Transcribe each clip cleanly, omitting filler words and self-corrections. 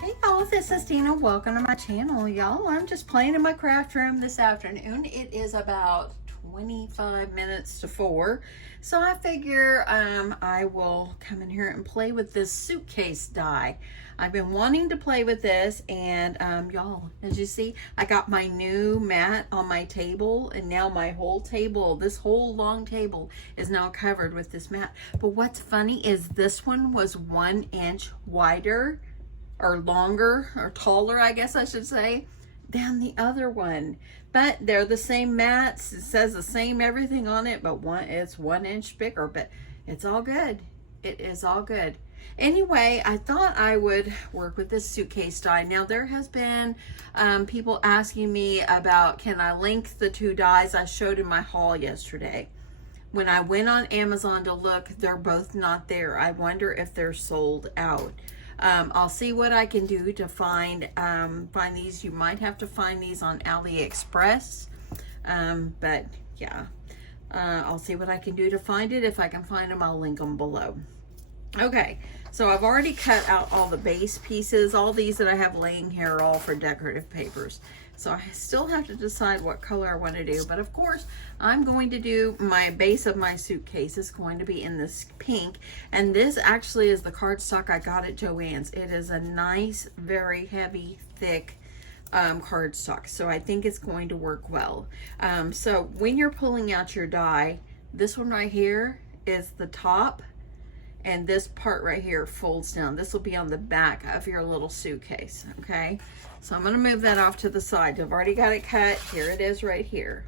Hey y'all, this is Tina. Welcome to my channel, y'all. I'm just playing in my craft room this afternoon. It is about 25 minutes to 4, so I figure I will come in here and play with this suitcase die. I've been wanting to play with this, and y'all, as you see, I got my new mat on my table, and now my whole table, this whole long table, is now covered with this mat. But what's funny is this one was 1 inch wider, or longer, or taller, I guess I should say, than the other one. But they're the same mats. It says the same everything on it, but it's 1 inch bigger. But it's all good. It is all good. Anyway, I thought I would work with this suitcase die. Now, there has been people asking me about, can I link the two dies I showed in my haul yesterday? When I went on Amazon to look, they're both not there. I wonder if they're sold out. I'll see what I can do to find these. You might have to find these on AliExpress, but yeah, I'll see what I can do to find it. If I can find them, I'll link them below. Okay, so I've already cut out all the base pieces. All these that I have laying here are all for decorative papers. So I still have to decide what color I want to do. But of course, I'm going to do my base of my suitcase is going to be in this pink. And this actually is the cardstock I got at Joann's. It is a nice, very heavy, thick cardstock. So I think it's going to work well. So when you're pulling out your die, this one right here is the top. And this part right here folds down. This will be on the back of your little suitcase, okay? So I'm gonna move that off to the side. I've already got it cut. Here it is right here.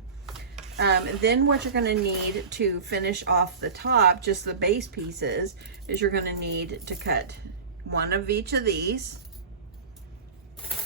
Then what you're gonna need to finish off the top, just the base pieces, is you're gonna need to cut one of each of these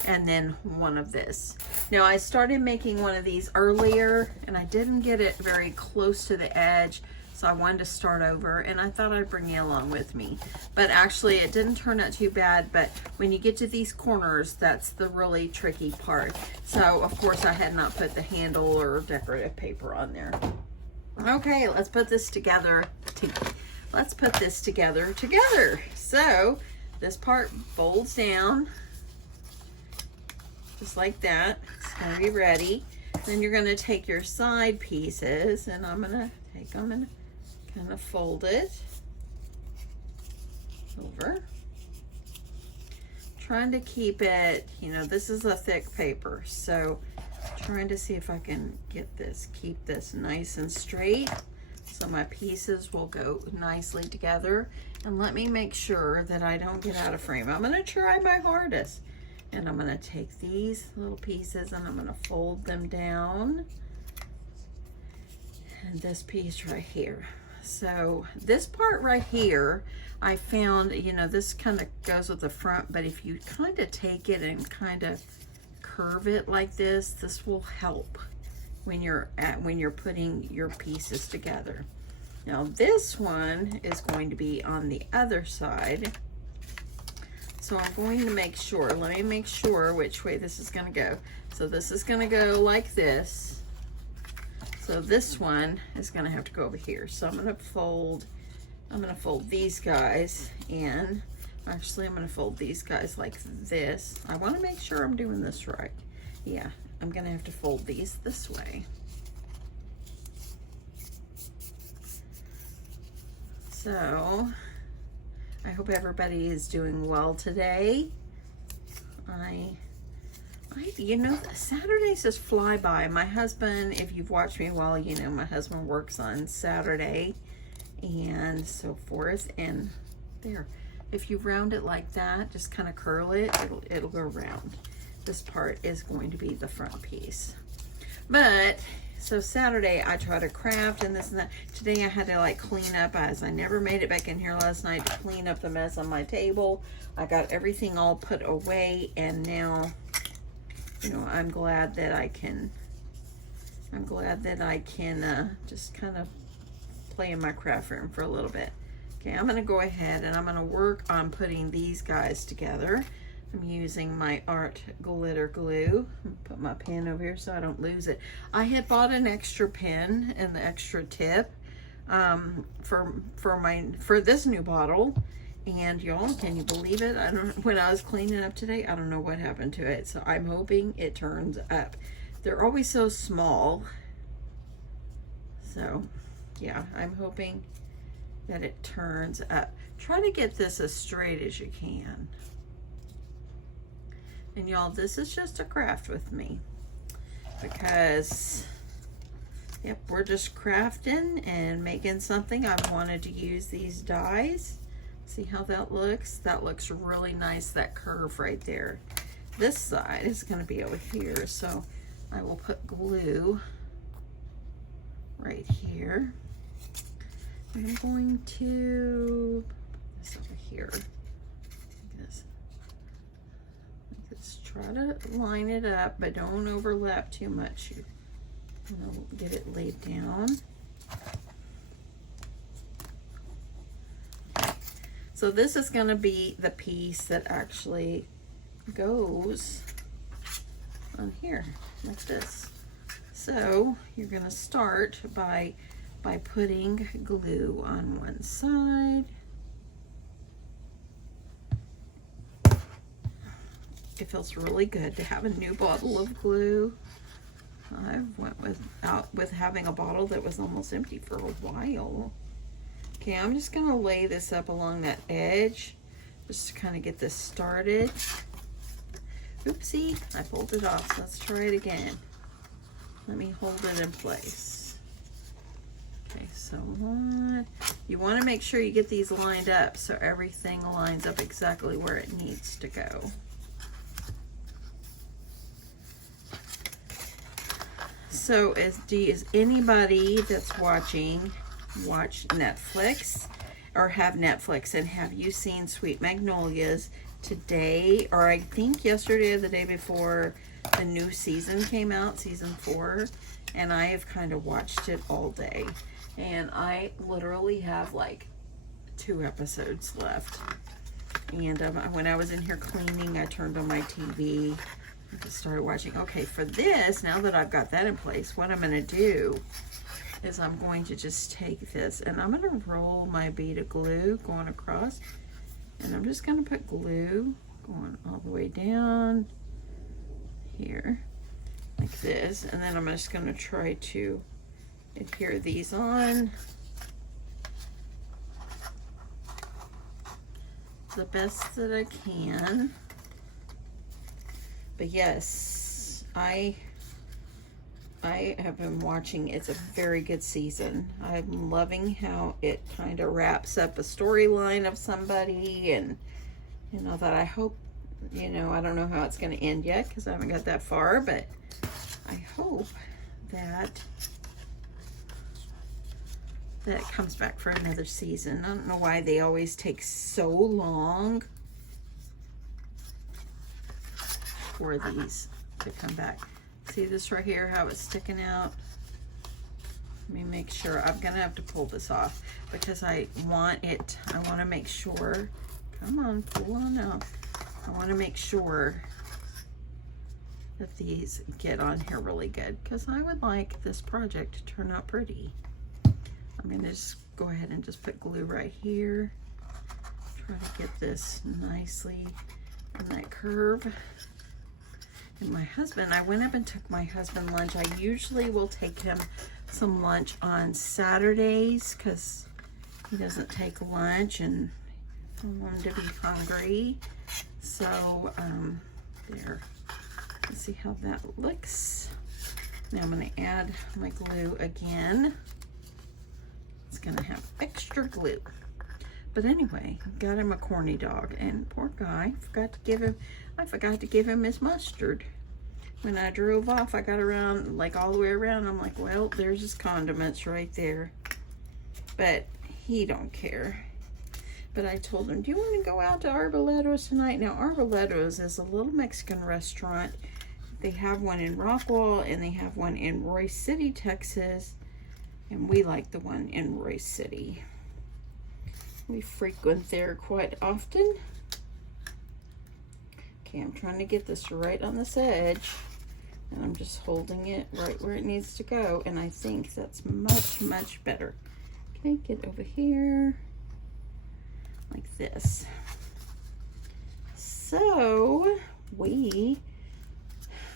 and then one of this. Now, I started making one of these earlier and I didn't get it very close to the edge. So I wanted to start over, and I thought I'd bring you along with me. But actually, it didn't turn out too bad, but when you get to these corners, that's the really tricky part. So, of course, I had not put the handle or decorative paper on there. Okay, let's put this together. Let's put this together. So, this part folds down, just like that. It's gonna be ready. Then you're gonna take your side pieces, and I'm gonna take them and kind of fold it over, trying to keep it, you know, this is a thick paper, so trying to see if I can get this, keep this nice and straight so my pieces will go nicely together. And let me make sure that I don't get out of frame. I'm going to try my hardest, and I'm going to take these little pieces and I'm going to fold them down, and this piece right here. So this part right here, I found, you know, this kind of goes with the front, but if you kind of take it and kind of curve it like this will help when you're putting your pieces together. Now this one is going to be on the other side. So I'm going to make sure, let me make sure which way this is going to go. So this is going to go like this. So this one is going to have to go over here. So I'm going to fold these guys in. Actually, I'm going to fold these guys like this. I want to make sure I'm doing this right. Yeah, I'm going to have to fold these this way. So I hope everybody is doing well today. You know, Saturdays just fly by. My husband, if you've watched me well, you know my husband works on Saturday and so forth. And there, if you round it like that, just kind of curl it, it'll go round. This part is going to be the front piece. But so Saturday I try to craft and this and that. Today I had to like clean up, as I never made it back in here last night to clean up the mess on my table. I got everything all put away, and now, you know, I'm glad that I can just kind of play in my craft room for a little bit. Okay, I'm going to go ahead and I'm going to work on putting these guys together. I'm using my art glitter glue. Put my pen over here so I don't lose it. I had bought an extra pen and the extra tip for this new bottle, And y'all, can you believe it? I don't, when I was cleaning up today, I don't know what happened to it. So I'm hoping it turns up. They're always so small. So yeah, I'm hoping that it turns up. Try to get this as straight as you can. And y'all, this is just a craft with me, because yep, we're just crafting and making something. I've wanted to use these dies. See how that looks? That looks really nice, that curve right there. This side is going to be over here, so I will put glue right here. I'm going to put this over here. Let's try to line it up, but don't overlap too much. You want to get it laid down. So this is going to be the piece that actually goes on here, like this. So you're going to start by putting glue on one side. It feels really good to have a new bottle of glue. I went with having a bottle that was almost empty for a while. Okay, I'm just gonna lay this up along that edge, just to kind of get this started. Oopsie, I pulled it off, so let's try it again. Let me hold it in place. Okay, so you wanna make sure you get these lined up so everything lines up exactly where it needs to go. So is anybody that's watching watch Netflix or have Netflix, and have you seen Sweet Magnolias today, or I think yesterday or the day before the new season came out, season 4, and I have kind of watched it all day, and I literally have like 2 episodes left. And when I was in here cleaning, I turned on my TV and just started watching. Okay, for this, now that I've got that in place, what I'm going to do is I'm going to just take this and I'm going to roll my bead of glue going across, and I'm just going to put glue going all the way down here like this, and then I'm just going to try to adhere these on the best that I can. But yes, I have been watching. It's a very good season. I'm loving how it kind of wraps up a storyline of somebody, and you know that I hope, you know, I don't know how it's going to end yet because I haven't got that far, but I hope that it comes back for another season. I don't know why they always take so long for these to come back. See this right here, how it's sticking out? Let me make sure. I'm gonna have to pull this off because I want to make sure, come on, pull on out. I want to make sure that these get on here really good, because I would like this project to turn out pretty. I'm gonna just go ahead and just put glue right here. Try to get this nicely in that curve. And my husband, I went up and took my husband lunch. I usually will take him some lunch on Saturdays because he doesn't take lunch and I want him to be hungry. So, there. Let's see how that looks. Now I'm going to add my glue again. It's going to have extra glue. But anyway, got him a corny dog, and poor guy, I forgot to give him his mustard. When I drove off, I got around, like all the way around, I'm like, well, there's his condiments right there. But he don't care. But I told him, do you want to go out to Arboledo's tonight? Now, Arboledo's is a little Mexican restaurant. They have one in Rockwall, and they have one in Royce City, Texas. And we like the one in Royce City. We frequent there quite often. Okay, I'm trying to get this right on this edge, and I'm just holding it right where it needs to go, and I think that's much, much better. Okay, get over here like this. So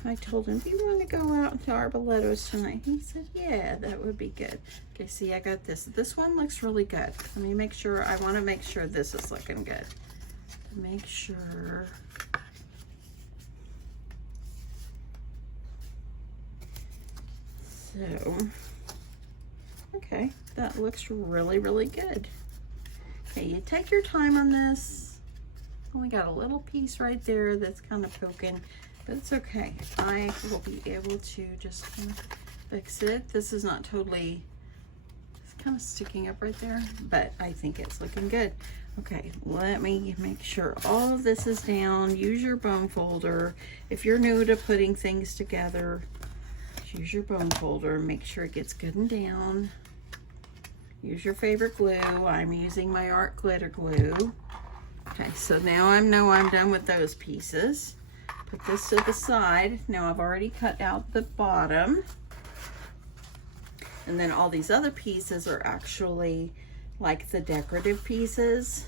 I told him, do you want to go out to Arboletos tonight? He said, yeah, that would be good. Okay, see, I got this. This one looks really good. Let me make sure, I want to make sure this is looking good. Make sure. So, okay, that looks really, really good. Okay, you take your time on this. Only got a little piece right there that's kind of poking, but it's okay. I will be able to just kind of fix it. This is not totally, it's kind of sticking up right there, but I think it's looking good. Okay, let me make sure all of this is down. Use your bone folder. If you're new to putting things together, use your bone folder. Make sure it gets good and down. Use your favorite glue. I'm using my art glitter glue. Okay, so now I know I'm done with those pieces. Put this to the side. Now I've already cut out the bottom. And then all these other pieces are actually like the decorative pieces.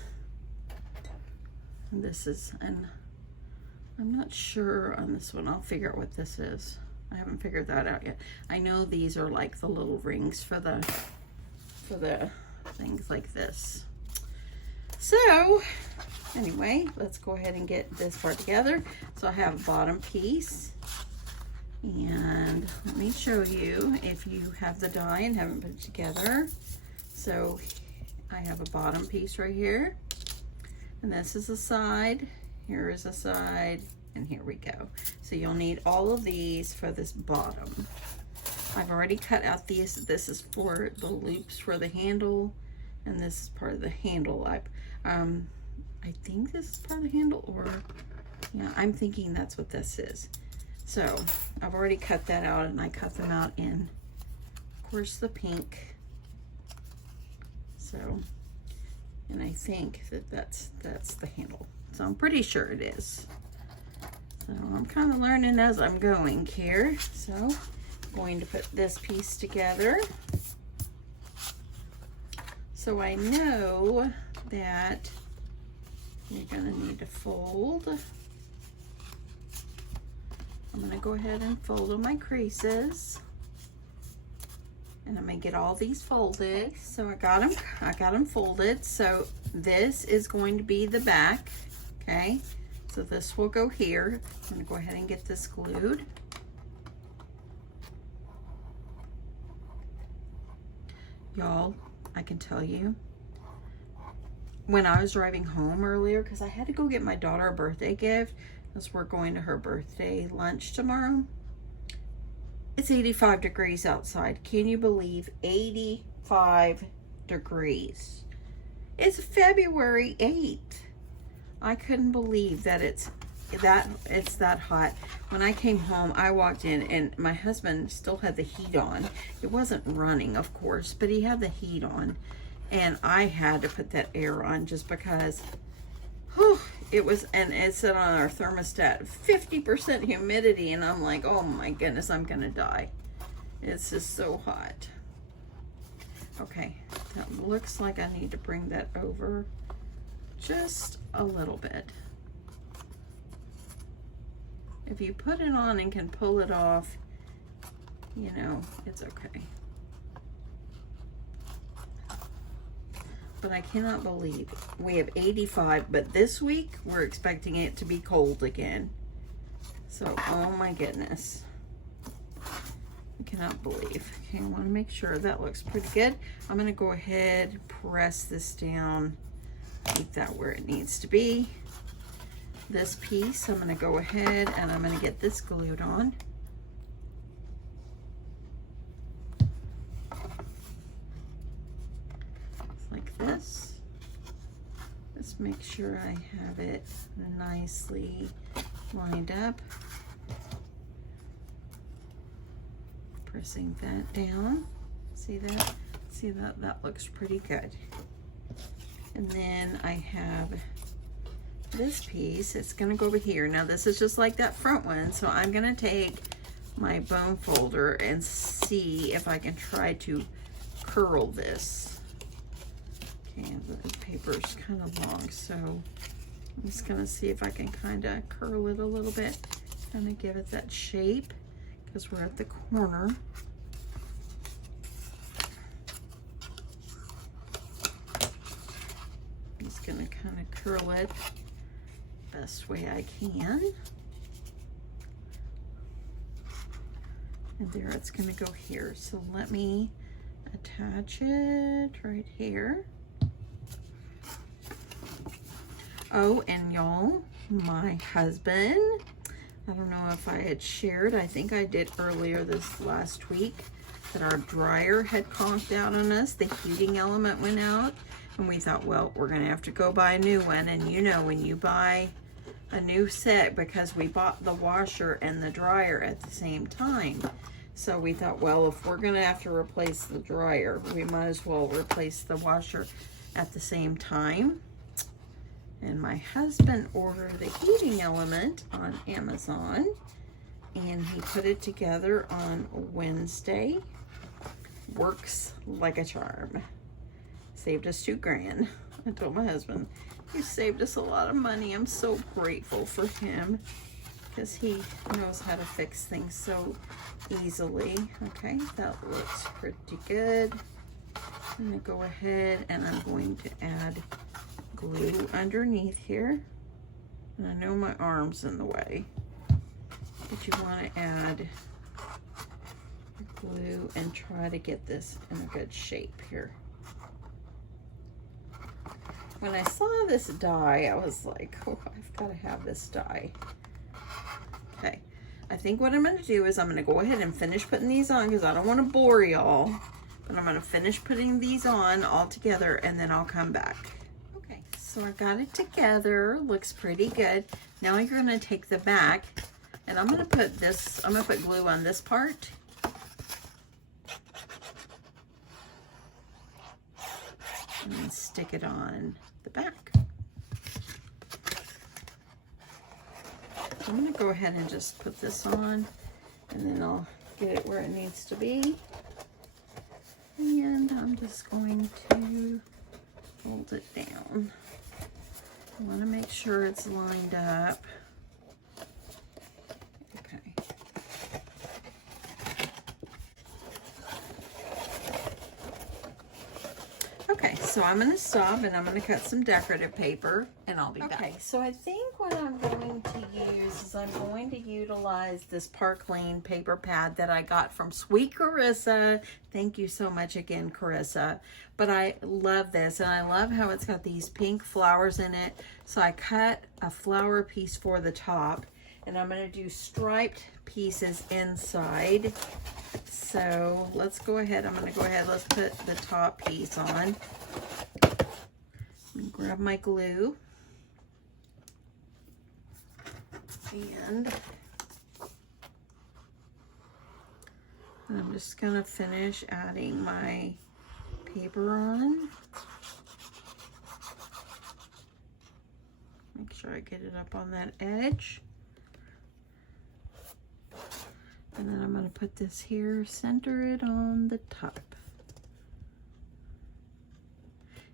And this is, and I'm not sure on this one. I'll figure out what this is. I haven't figured that out yet. I know these are like the little rings for the things like this. So anyway, let's go ahead and get this part together. So I have a bottom piece, and let me show you if you have the die and haven't put it together. So I have a bottom piece right here, and this is the side, here is the side, and here we go. So you'll need all of these for this bottom. I've already cut out these. This is for the loops for the handle, and this is part of the handle. I think this is part of the handle, or yeah, I'm thinking that's what this is. So I've already cut that out, and I cut them out in, of course, the pink. So, and I think that that's the handle. So I'm pretty sure it is. So I'm kind of learning as I'm going here. So I'm going to put this piece together. So I know that you're going to need to fold. I'm going to go ahead and fold on my creases. And I'm going to get all these folded. So I got them folded. So this is going to be the back, okay? So this will go here. I'm going to go ahead and get this glued. Y'all, I can tell you, when I was driving home earlier, because I had to go get my daughter a birthday gift, because we're going to her birthday lunch tomorrow. It's 85 degrees outside. Can you believe 85 degrees? It's February 8th. I couldn't believe that it's that hot. When I came home, I walked in and my husband still had the heat on. It wasn't running, of course, but he had the heat on. And I had to put that air on just because it was, and it said on our thermostat 50% humidity, and I'm like, oh my goodness, I'm gonna die. It's just so hot. Okay, that looks like I need to bring that over just a little bit. If you put it on and can pull it off, you know, it's okay. But I cannot believe we have 85, but this week we're expecting it to be cold again. So, oh my goodness. I cannot believe. Okay, I want to make sure that looks pretty good. I'm going to go ahead, press this down, keep that where it needs to be. This piece, I'm going to go ahead and I'm going to get this glued on. Like this. Just make sure I have it nicely lined up. Pressing that down. See that? See that? That looks pretty good. And then I have this piece. It's going to go over here. Now this is just like that front one, so I'm going to take my bone folder and see if I can try to curl this. Okay, and the paper's kind of long, so I'm just gonna see if I can kind of curl it a little bit, kind of give it that shape, because we're at the corner. I'm just gonna kind of curl it best way I can. And there, it's gonna go here. So let me attach it right here. Oh, and y'all, my husband, I don't know if I had shared, I think I did earlier this last week, that our dryer had conked out on us. The heating element went out, and we thought, well, we're gonna have to go buy a new one. And you know, when you buy a new set, because we bought the washer and the dryer at the same time, so we thought, well, if we're gonna have to replace the dryer, we might as well replace the washer at the same time. And my husband ordered the heating element on Amazon, and he put it together on Wednesday. Works like a charm. Saved us $2,000. I told my husband, he saved us a lot of money. I'm so grateful for him, because he knows how to fix things so easily. Okay, that looks pretty good. I'm gonna go ahead and I'm going to add glue underneath here. And I know my arm's in the way, but you want to add glue and try to get this in a good shape here. When I saw this die, I was like, oh, I've got to have this die. Okay, I think what I'm going to do is I'm going to go ahead and finish putting these on, because I don't want to bore y'all, but I'm going to finish putting these on all together, and then I'll come back. Okay, so I got it together. Looks pretty good. Now you're going to take the back, and I'm going to put this, I'm going to put glue on this part. And then stick it on the back. I'm going to go ahead and just put this on, and then I'll get it where it needs to be. And I'm just going to fold it down. I want to make sure it's lined up. Okay. Okay, so I'm going to stop and I'm going to cut some decorative paper, and I'll be back. Okay, so I think what I'm going to use is I'm going to utilize this Park Lane paper pad that I got from Sweet Carissa. Thank you so much again, Carissa. But I love this, and I love how it's got these pink flowers in it. So I cut a flower piece for the top, and I'm going to do striped pieces inside. So let's go ahead. I'm going to go ahead. Let's put the top piece on. Grab my glue. And I'm just going to finish adding my paper on. Make sure I get it up on that edge. And then I'm going to put this here, center it on the top.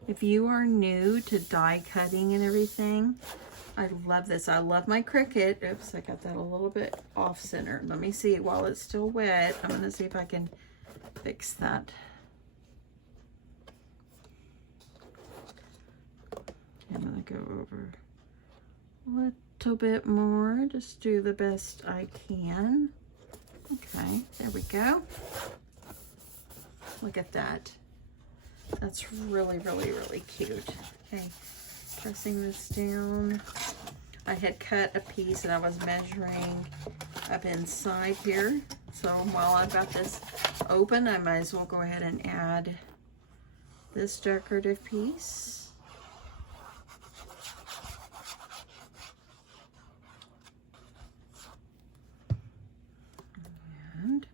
If you are new to die cutting and everything, I love this. I love my Cricut. Oops, I got that a little bit off center. Let me see while it's still wet. I'm going to see if I can fix that. I'm going to go over a little bit more. Just do the best I can. Okay, there we go. Look at that. That's really, really, really cute. Okay, pressing this down. I had cut a piece and I was measuring up inside here. So while I've got this open, I might as well go ahead and add this decorative piece. And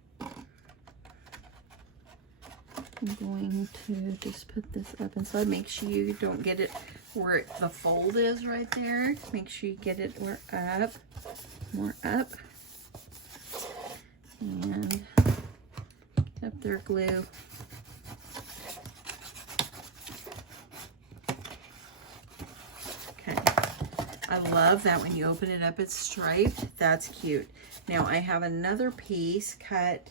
I'm going to just put this up inside. Make sure you don't get it where the fold is right there. Make sure you get it where up, more up. And get up there, glue. I love that when you open it up, it's striped. That's cute. Now I have another piece cut,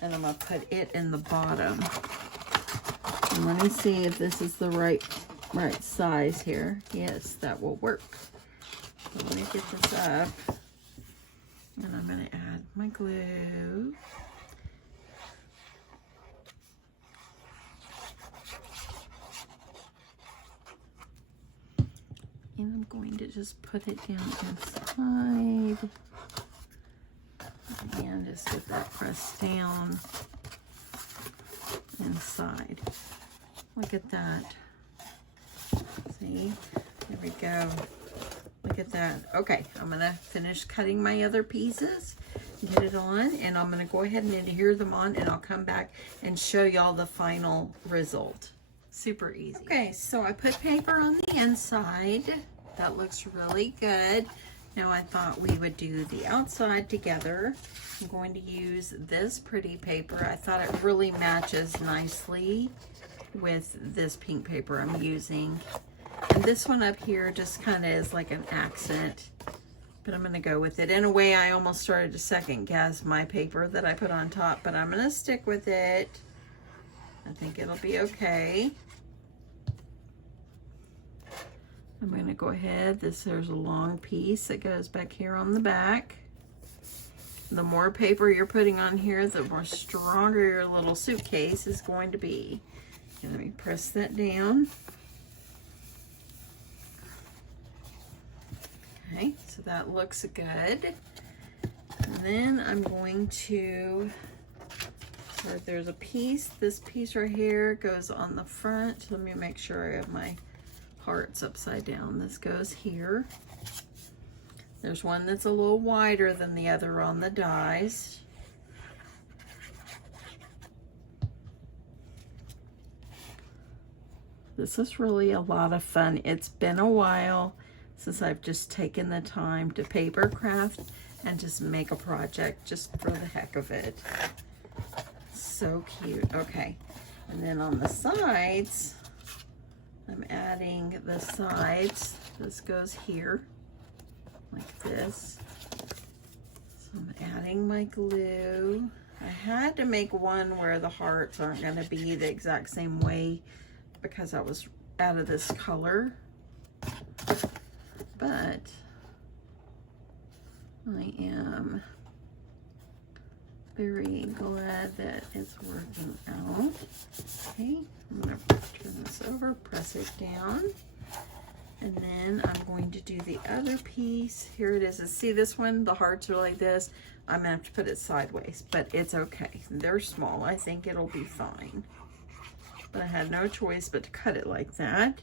and I'm gonna put it in the bottom. And let me see if this is the right size here. Yes, that will work. So let me get this up, and I'm gonna add my glue. And I'm going to just put it down inside. And just get that pressed down inside. Look at that. See? There we go. Look at that. Okay, I'm going to finish cutting my other pieces, get it on, and I'm going to go ahead and adhere them on, and I'll come back and show y'all the final result. Super easy. Okay, so I put paper on the inside. That looks really good. Now I thought we would do the outside together. I'm going to use this pretty paper. I thought it really matches nicely with this pink paper I'm using. And this one up here just kind of is like an accent, but I'm going to go with it. In a way, I almost started to second guess my paper that I put on top, but I'm going to stick with it. I think it'll be okay. I'm going to go ahead. There's a long piece that goes back here on the back. The more paper you're putting on here, the more stronger your little suitcase is going to be. And let me press that down. Okay, so that looks good. And then I'm going to, so there's a piece, this piece right here goes on the front. Let me make sure I have my hearts upside down. This goes here. There's one that's a little wider than the other on the dies. This is really a lot of fun. It's been a while since I've just taken the time to paper craft and just make a project just for the heck of it. So cute. Okay, and then on the sides, I'm adding the sides. This goes here like this. So I'm adding my glue. I had to make one where the hearts aren't going to be the exact same way because I was out of this color. But I am very glad that it's working out. Okay, I'm going to turn this over, press it down, and then I'm going to do the other piece. Here it is. And see this one, the hearts are like this. I'm going to have to put it sideways, but it's okay. They're small. I think it'll be fine. But I had no choice but to cut it like that.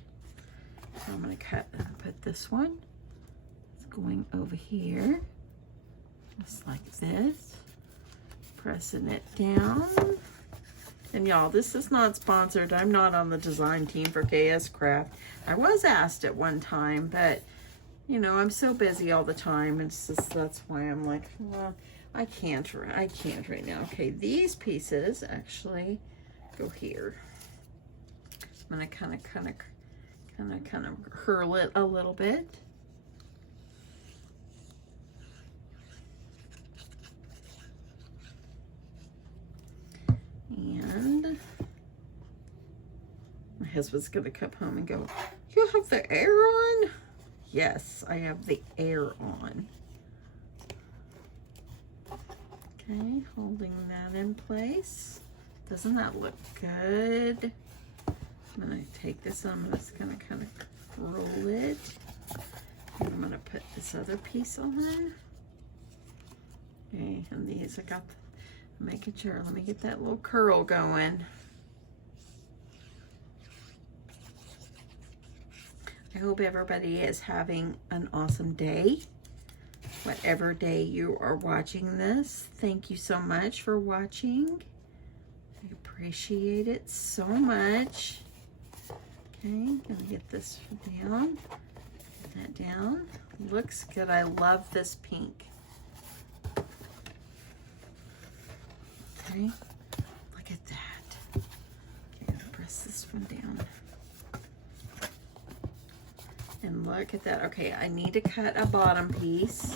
So I'm going to cut and put this one. It's going over here, just like this. Pressing it down. And y'all, this is not sponsored. I'm not on the design team for KScraft. I was asked at one time, but you know, I'm so busy all the time. It's just, that's why I'm like, well, I can't right now. Okay, these pieces actually go here. I'm gonna kind of curl it a little bit. And my husband's gonna come home and go, "You have the air on?" Yes, I have the air on. Okay, holding that in place. Doesn't that look good? I'm gonna take this, I'm just gonna kind of roll it. And I'm gonna put this other piece on. Okay, and these I got, making sure, let me get that little curl going. I hope everybody is having an awesome day. Whatever day you are watching this, thank you so much for watching. I appreciate it so much. Okay, gonna get this down, get that down. Looks good. I love this pink. Okay, look at that. Okay, I'm gonna press this one down. And look at that. Okay, I need to cut a bottom piece.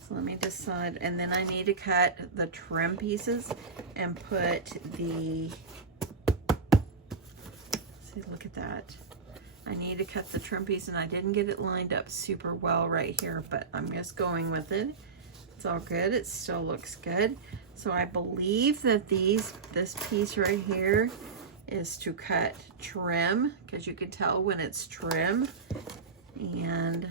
So let me decide. And then I need to cut the trim pieces and put the, see, look at that. I need to cut the trim piece, and I didn't get it lined up super well right here, but I'm just going with it. It's all good. It still looks good. So I believe that this piece right here is to cut trim, because you can tell when it's trim, and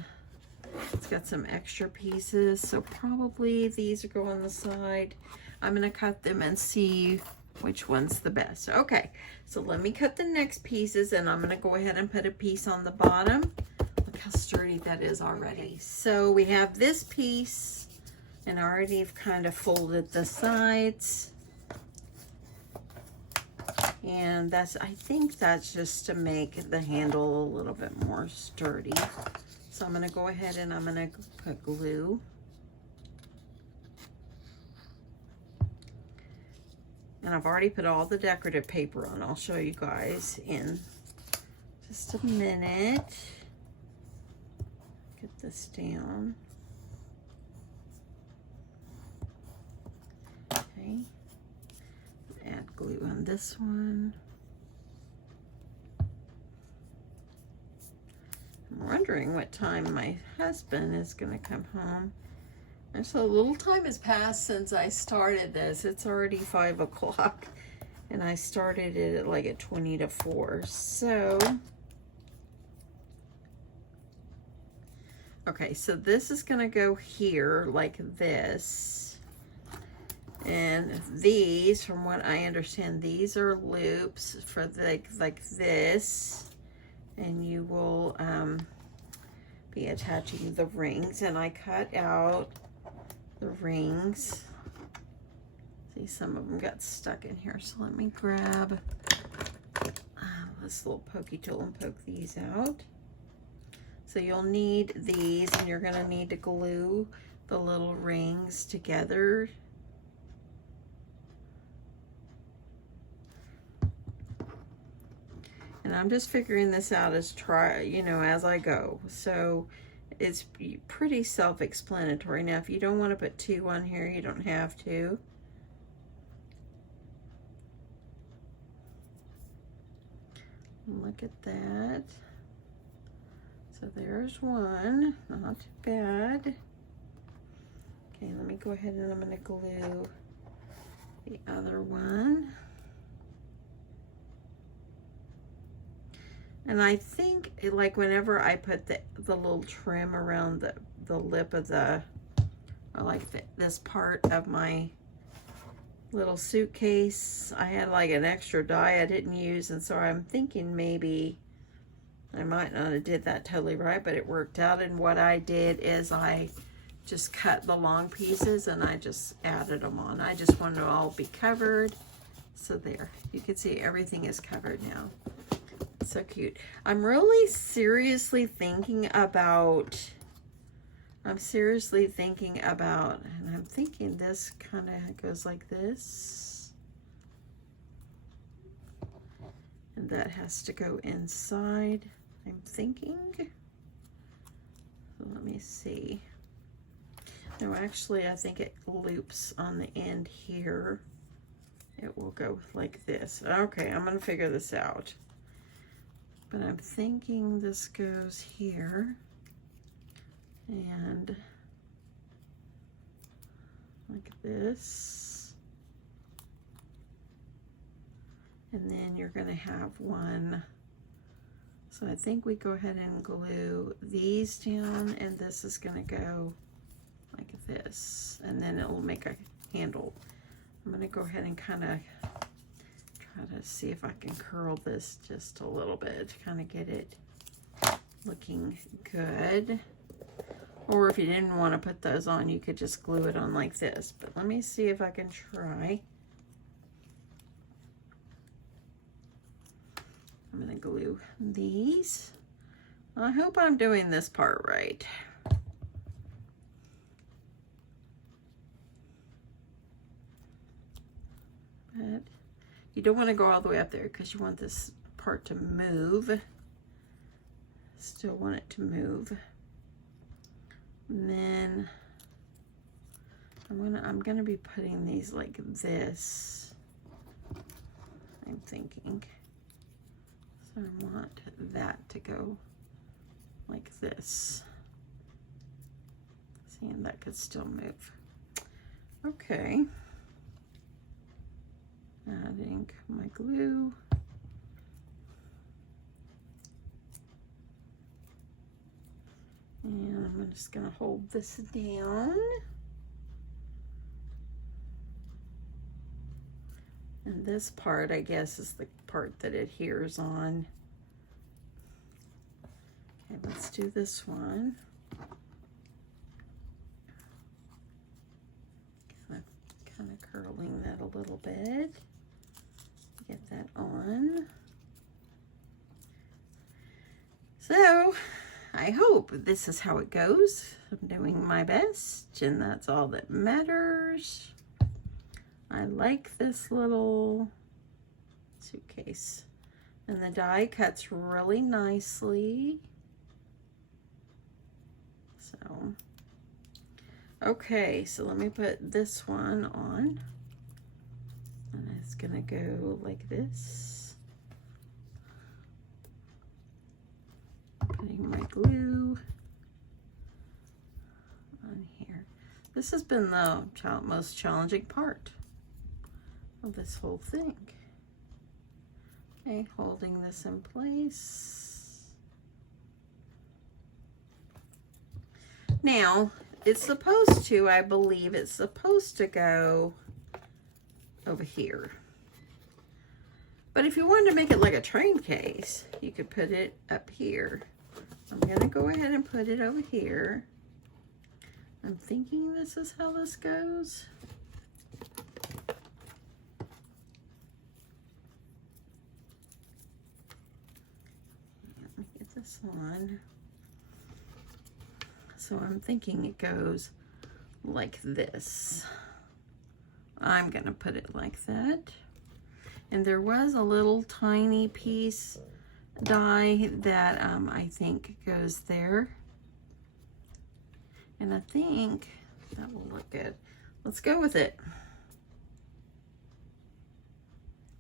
it's got some extra pieces. So probably these are go on the side. I'm gonna cut them and see which one's the best. Okay, so let me cut the next pieces, and I'm gonna go ahead and put a piece on the bottom. Look how sturdy that is already. Okay, so we have this piece, and I already have kind of folded the sides. And that's, I think that's just to make the handle a little bit more sturdy. So I'm gonna go ahead and I'm gonna put glue. And I've already put all the decorative paper on. I'll show you guys in just a minute. Get this down. Okay. Add glue on this one. I'm wondering what time my husband is gonna come home. And so a little time has passed since I started this. It's already 5 o'clock, and I started it at like at 20 to 4. So, okay, so this is gonna go here like this. And these, from what I understand, these are loops for like this. And you will be attaching the rings. And I cut out the rings. See, some of them got stuck in here, so let me grab this little pokey tool and poke these out. So you'll need these, and you're gonna need to glue the little rings together. And I'm just figuring this out as as I go. So it's pretty self-explanatory. Now, if you don't want to put 2 on here, you don't have to. Look at that. So there's one, not too bad. Okay, let me go ahead and I'm gonna glue the other one. And I think, like, whenever I put the little trim around the lip of this part of my little suitcase, I had like an extra die I didn't use, and so I'm thinking maybe I might not have did that totally right, but it worked out. And what I did is I just cut the long pieces and I just added them on. I just wanted to all be covered. So there, you can see everything is covered now. So cute. I'm really seriously thinking about, and I'm thinking this kind of goes like this. And that has to go inside, I'm thinking. So let me see. No, actually, I think it loops on the end here. It will go like this. Okay, I'm gonna figure this out. But I'm thinking this goes here and like this. And then you're gonna have one. So I think we go ahead and glue these down, and this is gonna go like this. And then it will make a handle. I'm gonna go ahead and kind of try to see if I can curl this just a little bit to kind of get it looking good. Or if you didn't want to put those on, you could just glue it on like this. But let me see if I can try. I'm going to glue these. I hope I'm doing this part right. But you don't want to go all the way up there because you want this part to move. Still want it to move. And then I'm gonna be putting these like this, I'm thinking. So I want that to go like this. And that could still move. Okay. Adding my glue. And I'm just gonna hold this down. And this part, I guess, is the part that it adheres on. Okay, let's do this one. Kind of curling that a little bit. Get that on. So, I hope this is how it goes. I'm doing my best, and that's all that matters. I like this little suitcase. And the die cuts really nicely. So, okay, so let me put this one on. And it's gonna go like this. Putting my glue on here. This has been the most challenging part of this whole thing. Okay, holding this in place. Now, it's supposed to, I believe it's supposed to go over here. But if you wanted to make it like a train case, you could put it up here. I'm gonna go ahead and put it over here. I'm thinking this is how this goes. Let me get this one. So I'm thinking it goes like this. I'm gonna put it like that. And there was a little tiny piece die that I think goes there. And I think that will look good. Let's go with it.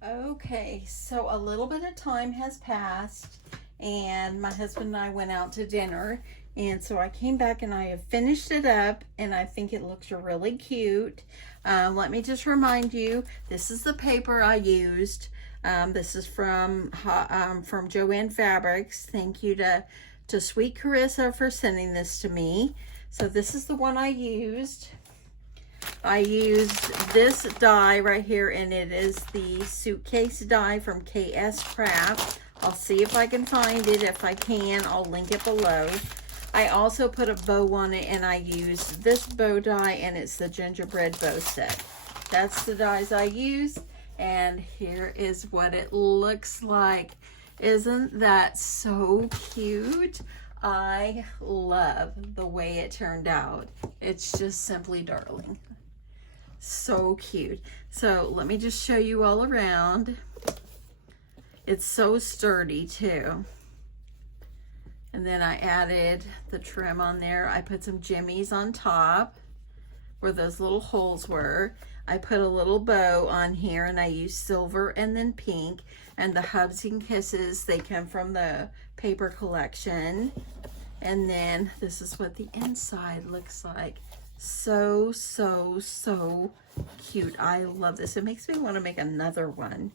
Okay, so a little bit of time has passed and my husband and I went out to dinner. And so I came back and I have finished it up and I think it looks really cute. Let me just remind you, this is the paper I used. This is from Joanne Fabrics. Thank you to Sweet Carissa for sending this to me. So this is the one I used. I used this die right here, and it is the Suitcase die from kscraft. I'll see if I can find it. If I can, I'll link it below. I also put a bow on it, and I used this bow die, and it's the gingerbread bow set. That's the dies I use, and here is what it looks like. Isn't that so cute? I love the way it turned out. It's just simply darling. So cute. So let me just show you all around. It's so sturdy too. And then I added the trim on there. I put some jimmies on top where those little holes were. I put a little bow on here and I used silver and then pink. And the Hubs and Kisses, they come from the paper collection. And then this is what the inside looks like. So, so, so cute. I love this. It makes me want to make another one.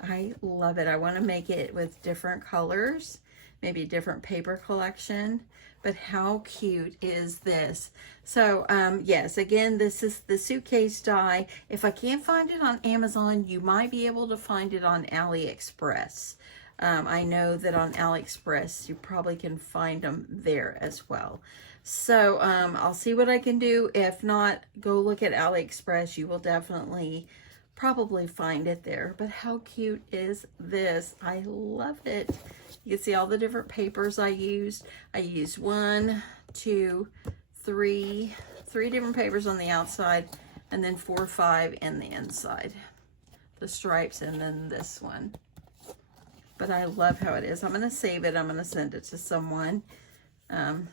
I love it. I want to make it with different colors, maybe a different paper collection. But how cute is this? So, yes, again, this is the Suitcase die. If I can't find it on Amazon, you might be able to find it on AliExpress. I know that on AliExpress, you probably can find them there as well. So, I'll see what I can do. If not, go look at AliExpress. You will definitely probably find it there. But how cute is this? I love it. You can see all the different papers I used. I used 1, 2, 3 different papers on the outside, and then 4 or 5 in the inside. The stripes, and then this one. but I love how it is. I'm going to save it. I'm going to send it to someone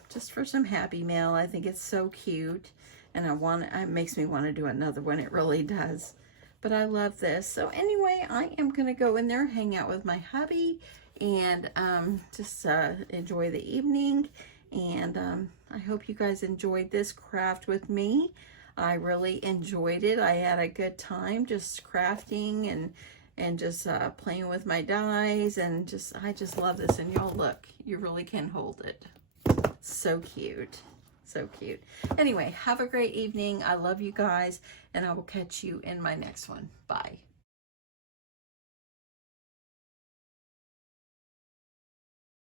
just for some happy mail. I think it's so cute, and it makes me want to do another one. It really does. But I love this. So anyway, I am going to go in there, hang out with my hubby, and just enjoy the evening. And I hope you guys enjoyed this craft with me. I really enjoyed it. I had a good time just crafting and just playing with my dies, and I just love this. And y'all look, you really can hold it. So cute. So cute. Anyway, have a great evening. I love you guys, and I will catch you in my next one. Bye.